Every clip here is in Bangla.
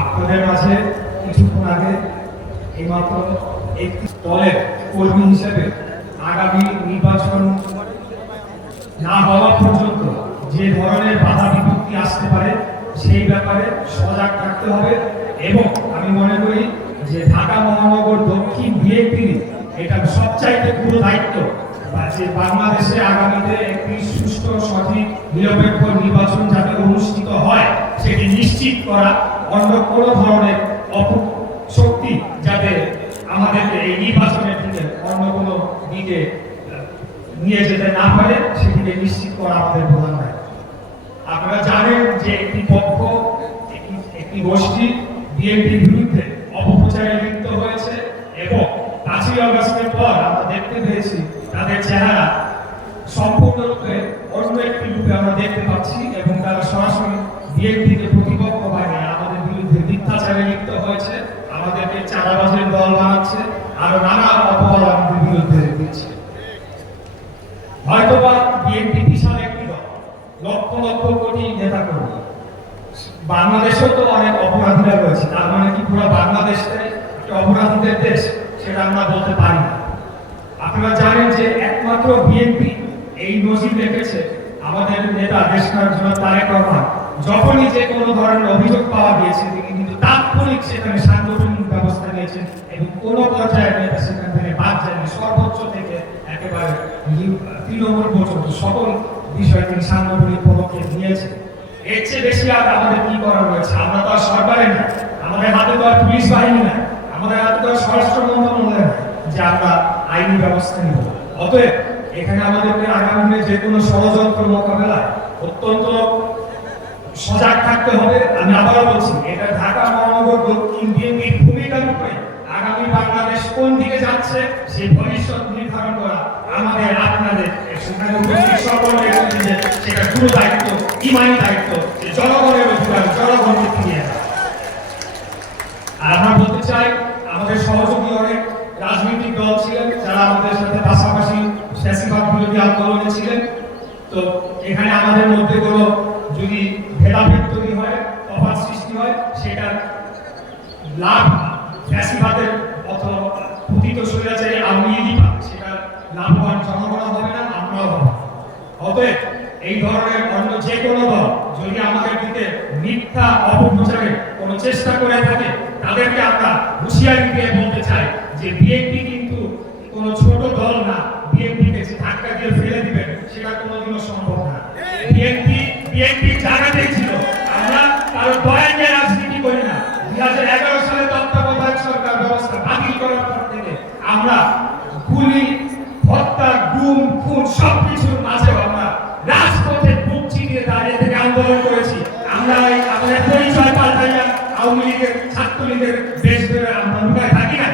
আপনাদের মাঝে কিছুক্ষণ আগে এইমাত্র একটি দলের কর্মী হিসেবে আগামী নির্বাচন না হওয়া পর্যন্ত যে ধরনের বাধা বিপত্তি আসতে পারে, সেই ব্যাপারে সজাগ থাকতে হবে এবং আমি মনে করি যে ঢাকা মহানগর দক্ষিণ বিএনপি এটা সবচাইতে পুরো দায়িত্ব যে বাংলাদেশে আগামীতে একটি সুষ্ঠু সঠিক নিরপেক্ষ নির্বাচন যাতে অনুষ্ঠিত হয়, সেটি নিশ্চিত করা অন্য কোনো ধরনের অপশক্তি যাতে আমাদেরকে এই নির্বাচনের দিকে অন্য কোনো দিকে নিয়ে যেতে না পারে সেটিকে নিশ্চিত করা আমাদের প্রধান দায়িত্ব। আপনারা জানেন যে একটি পক্ষ একটি- গোষ্ঠী বিএনপির বিরুদ্ধে অপপ্রচারে লিপ্ত হয়েছে এবং পাঁচই আগস্টের পর আমরা দেখতে পেয়েছি তাদের চেহারা সম্পূর্ণরূপে অন্য একটি রূপে আমরা দেখতে পাচ্ছি এবং তারা সরাসরি বিএনপিকে প্রতিপক্ষ বানিয়ে আমাদের বিরুদ্ধে মিথ্যাচারে লিপ্ত হয়েছে দল বানাচ্ছে, আরও নানা অপবাদ আমাদের বিরুদ্ধে দিচ্ছে। বিএনপি বিশাল একটি দল, লক্ষ লক্ষ কোটি নেতা বাংলাদেশেও তো অনেক অপরাধীরা রয়েছে, তার মানে কি পুরো বাংলাদেশটাই একটা অপরাধীদের দেশ, সেটা আমরা বলতে পারি না। আপনারা জানেন যে একমাত্র বিএনপি এই নজির রেখেছে আমাদের নেতা দেশ নায়ক জনাব তারেক রহমান। যখনই যে কোনো ধরনের অভিযোগ পাওয়া গিয়েছে, তিনি কিন্তু তাৎক্ষণিক সেখানে সাংগঠনিক নিয়েছেন এবং কোনো পর্যায়ে সেখান থেকে বাদ যায়নি সর্বোচ্চ থেকে একেবারে তৃণমূল পর্যন্ত সকল বিষয়ে তিনি সাংগঠনিক পদক্ষেপ নিয়েছেন। এর চেয়ে বেশি আর আমাদের কি রয়েছে? আমরা তো আর না। আমাদের হাতে তো আর পুলিশ বাহিনী না আমাদের হাতে তো আর স্বরাষ্ট্র মন্ত্রণালয় না যে আমরা আইনি ব্যবস্থা অতএব এখানে আমাদেরকে আগামী যে কোনো ষড়যন্ত্র মোকাবেলায় অত্যন্ত সজাগ থাকতে হবে। আমি আবারও বলছি, এটা ঢাকা মহানগর দক্ষিণ বিএনপির ভূমিকার উপরে আগামী বাংলাদেশ কোন দিকে যাচ্ছে সেই ভবিষ্যৎ নির্ধারণ করা আমাদের, আপনাদের সকলের সেটা পুরো দায়িত্ব ইমানি দায়িত্ব জনগণের অধিকার, জনগণকে ফিরিয়ে আর আমরা বলতে চাই, আমাদের সহযোগী অনেক রাজনৈতিক দল ছিলেন, যারা আমাদের সাথে পাশাপাশি ফ্যাসিবাদ বিরোধী আন্দোলনে ছিলেন। তো এখানে আমাদের মধ্যে কোনো যদি ভেদাভেদ তৈরি হয়, তফাৎ সৃষ্টি হয়, সেটা লাভ ফ্যাসিবাদের অথবা পতিত স্বৈরাচারী আওয়ামী সেটা লাভবান জনগণ হবে না, আমরাও হব। অতএব এই ধরনের অন্য যে কোনো দল যদি আমাদের দিকে মিথ্যা অপপ্রচারে কোনো চেষ্টা করে থাকে, তাদেরকে আমরা হুঁশিয়ারি দিয়ে বলতে জায়গাতেই ছিল। আমরা কারও দয়া নিয়ে রাজনীতি করি না। দুই হাজার এগারো সালে তত্ত্বাবধায়ক সরকার ব্যবস্থা বাতিল করার পর থেকে আমরা গুলি, হত্যা, গুম, খুন সবকিছুর মাঝেও আমরা রাজপথে বুক চিনিয়ে দাঁড়িয়ে থেকে আন্দোলন করেছি। আমরা আমাদের পরিচয় পাল্টাইয়া আওয়ামী লীগের ছাত্রলীগের দেশ ধরে আমরা লুকায় থাকি না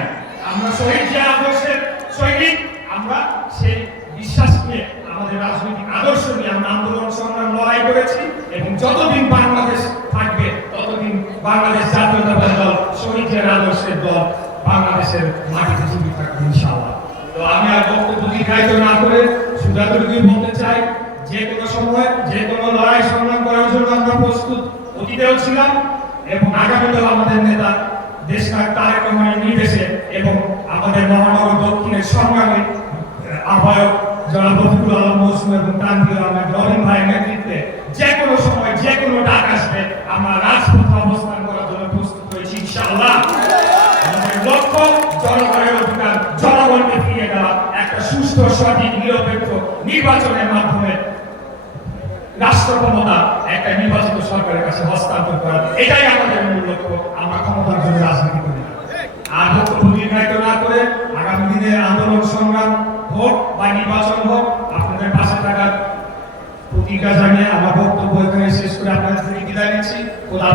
আমরা শহীদ জিয়া আদর্শের সৈনিক। আমরা সেই বিশ্বাস নিয়ে আমাদের রাজনৈতিক আদর্শ নিয়ে আমরা আন্দোলন, সংগ্রাম লড়াই করেছি। এবং যতদিন বাংলাদেশ থাকবে ততদিন বাংলাদেশ জাতীয়তাবাদী দল শহীদ জিয়ার আদর্শের দল বাংলাদেশের মাটিতে জীবিত থাকবে ইনশাআল্লাহ। তো আমি আর বক্তব্য দীর্ঘায়িত না করে এতটুকুই বলতে চাই যে কোনো সময় যে কোনো লড়াই সংগ্রাম করার জন্য আমরা প্রস্তুত অতীতেও ছিলাম এবং আগামীতেও আমাদের নেতা দেশ নায়ক তারেক রহমানের নির্দেশে এবং আমাদের মহানগর দক্ষিণের সংগ্রামী আহ, আহ্বায়ক জনাব রফিকুল আলম মৌসুম এবং তানভীর আহমেদ রহিম ভাইয়ের নেতৃত্বে যে কোনো যে কোনো ডাক আসবে, আমরা রাজপথে অবস্থান করার জন্য প্রস্তুত হয়েছি লক্ষ্য, জনগণের অধিকার, জনগণকে ফিরিয়ে দেওয়া, একটা সুস্থ সঠিক, নিরপেক্ষ নির্বাচনের মাধ্যমে রাষ্ট্র ক্ষমতা একটা নির্বাচিত সরকারের কাছে হস্তান্তর করা, এটাই আমাদের মূল লক্ষ্য আমরা ক্ষমতার জন্য রাজনীতি করি। আর বক্তব্য দীর্ঘায়িত না করে আগামী দিনে আন্দোলন সংগ্রাম হোক বা নির্বাচন হোক, আপনাদের পাশে থাকার প্রতিজ্ঞা জানিয়ে আমার বক্তব্য এখানে শেষ করে আপনাদের থেকে বিদায় নিচ্ছি। খোদা